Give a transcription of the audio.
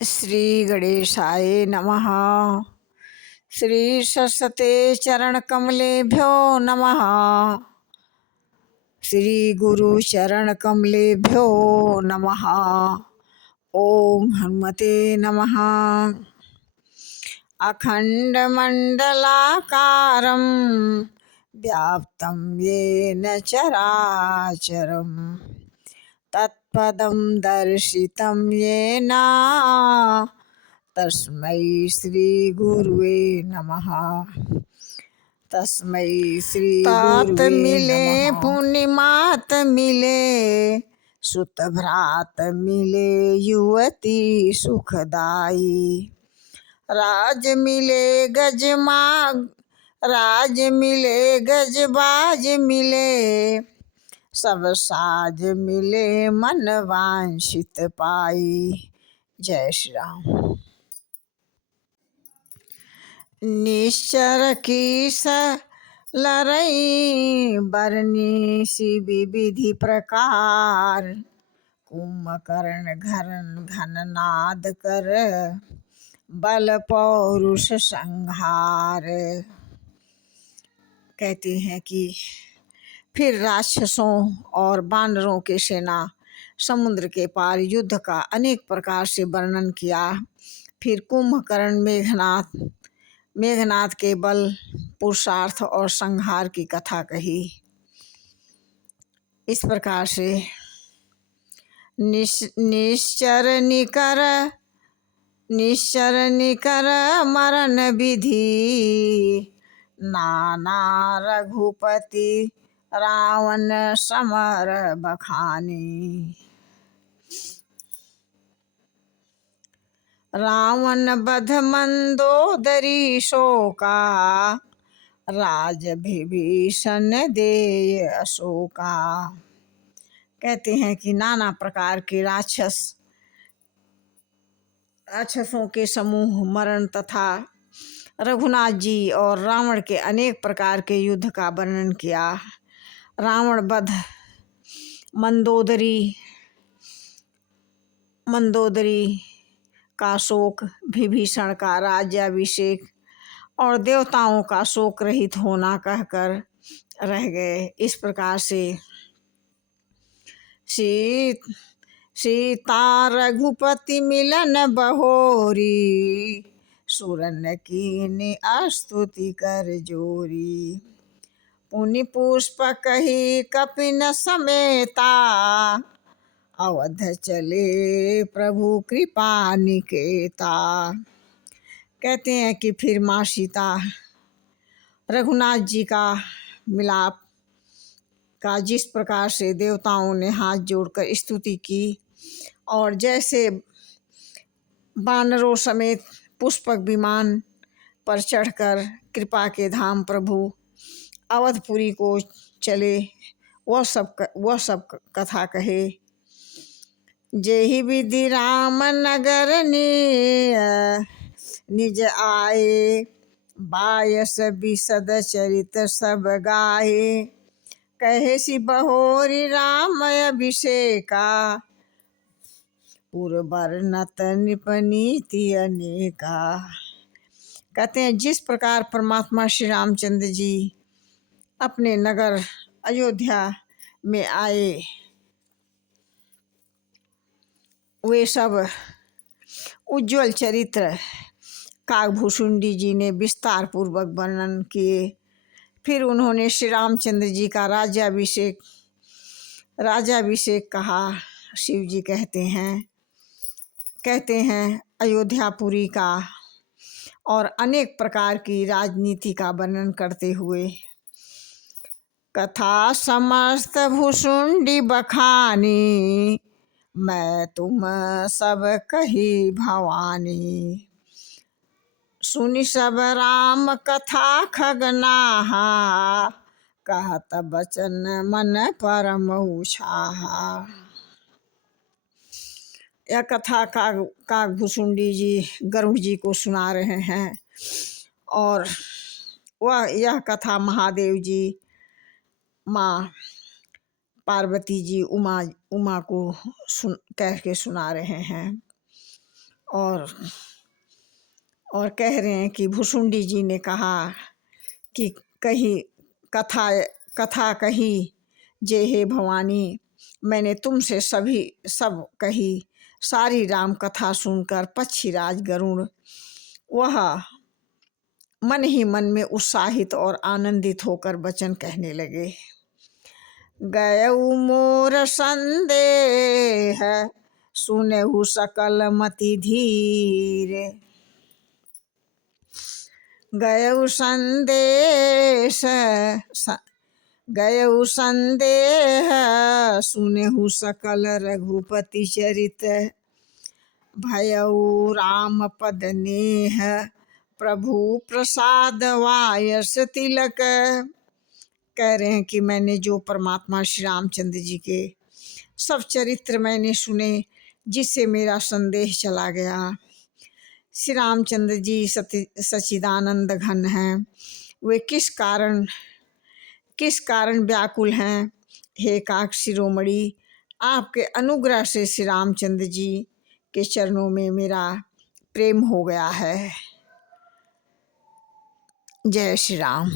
श्री गणेशाय नमः। श्री सरस्वते चरण कमलेभ्यो नमः। श्री गुरु चरण कमलेभ्यो नमः। ओम हनुमते नमः। अखंड मंडलाकारं व्याप्तं येन चराचरं तत्पदं दर्शितं येन तस्मै श्री गुरुवे नमः। तस्मै श्री तात मिले पुण्यमात मिले सुत भ्रात मिले युवती सुखदाई। राज मिले गजबाज मिले सब साज मिले मन वांछित पाई। जय श्री राम। निश्चर की लरई बरनी सी विविधि प्रकार कुंभकर्ण घन नाद कर बल पौरुष संहार। कहते हैं कि फिर राक्षसों और बानरों के सेना समुद्र के पार युद्ध का अनेक प्रकार से वर्णन किया। फिर कुंभकर्ण मेघनाथ के बल पुरुषार्थ और संहार की कथा कही। इस प्रकार से निश्चर निकर मरण विधि नाना रघुपति रावण समर बखानी। रावण बध मंदोदरी शोका राज विभीषण देय अशोका। कहते हैं कि नाना प्रकार के राक्षसों के समूह मरण तथा रघुनाथ जी और रावण के अनेक प्रकार के युद्ध का वर्णन किया। रावण बध मंदोदरी का शोक, विभीषण का राज्याभिषेक और देवताओं का शोक रहित होना कहकर रह गए। इस प्रकार से सीता रघुपति मिलन बहोरी सुरन कीनी स्तुति कर जोरी। पुनि पुष्प कही कपिन समेता अवध चले प्रभु कृपा निकेता। कहते हैं कि फिर माँ सीता रघुनाथ जी का मिलाप का जिस प्रकार से देवताओं ने हाथ जोड़कर स्तुति की और जैसे बानरों समेत पुष्पक विमान पर चढ़कर कृपा के धाम प्रभु अवधपुरी को चले, वह सब कथा कहे। जेहि विधि राम नगर निज आए बायस बिसद चरित सब गाए। कहे सी बहोरी राम अभिषेका पुरबरनत निपनीति अनेका। कहते हैं जिस प्रकार परमात्मा श्री रामचंद्र जी अपने नगर अयोध्या में आए, वे सब उज्जवल चरित्र काकभूषुंडी जी ने विस्तार पूर्वक वर्णन किए। फिर उन्होंने श्री रामचंद्र जी का राज्याभिषेक कहा। शिव जी कहते हैं अयोध्यापुरी का और अनेक प्रकार की राजनीति का वर्णन करते हुए कथा समस्त भूषुंडी बखानी मैं तुम सब कही भवानी। सुनि सब राम कथा खगनाहा कहत बचन मन परम उछाहा। यह कथा काकभूषुंडी जी गरुड़ जी को सुना रहे हैं और यह कथा महादेव जी, माँ पार्वती जी उमा को कह के सुना रहे हैं। और कह रहे हैं कि भुसुंडी जी ने कहा कि कही कथा कही जे हे भवानी, मैंने तुमसे सब कही। सारी राम कथा सुनकर पक्षीराज गरुड़ वह मन ही मन में उत्साहित और आनंदित होकर वचन कहने लगे। गयऊ मोर संदेह सुनहु सकल मति धीर, गयऊ संदेह सुनहु सकल रघुपति चरित, भयऊ राम पद नेह प्रभु प्रसाद वायस तिलक। कह रहे हैं कि मैंने जो परमात्मा श्री रामचंद्र जी के सब चरित्र मैंने सुने, जिससे मेरा संदेह चला गया। श्री रामचंद्र जी सच्चिदानंद घन हैं, वे किस कारण व्याकुल हैं। हे काक शिरोमणि, आपके अनुग्रह से श्री रामचंद्र जी के चरणों में मेरा प्रेम हो गया है। जय श्री राम।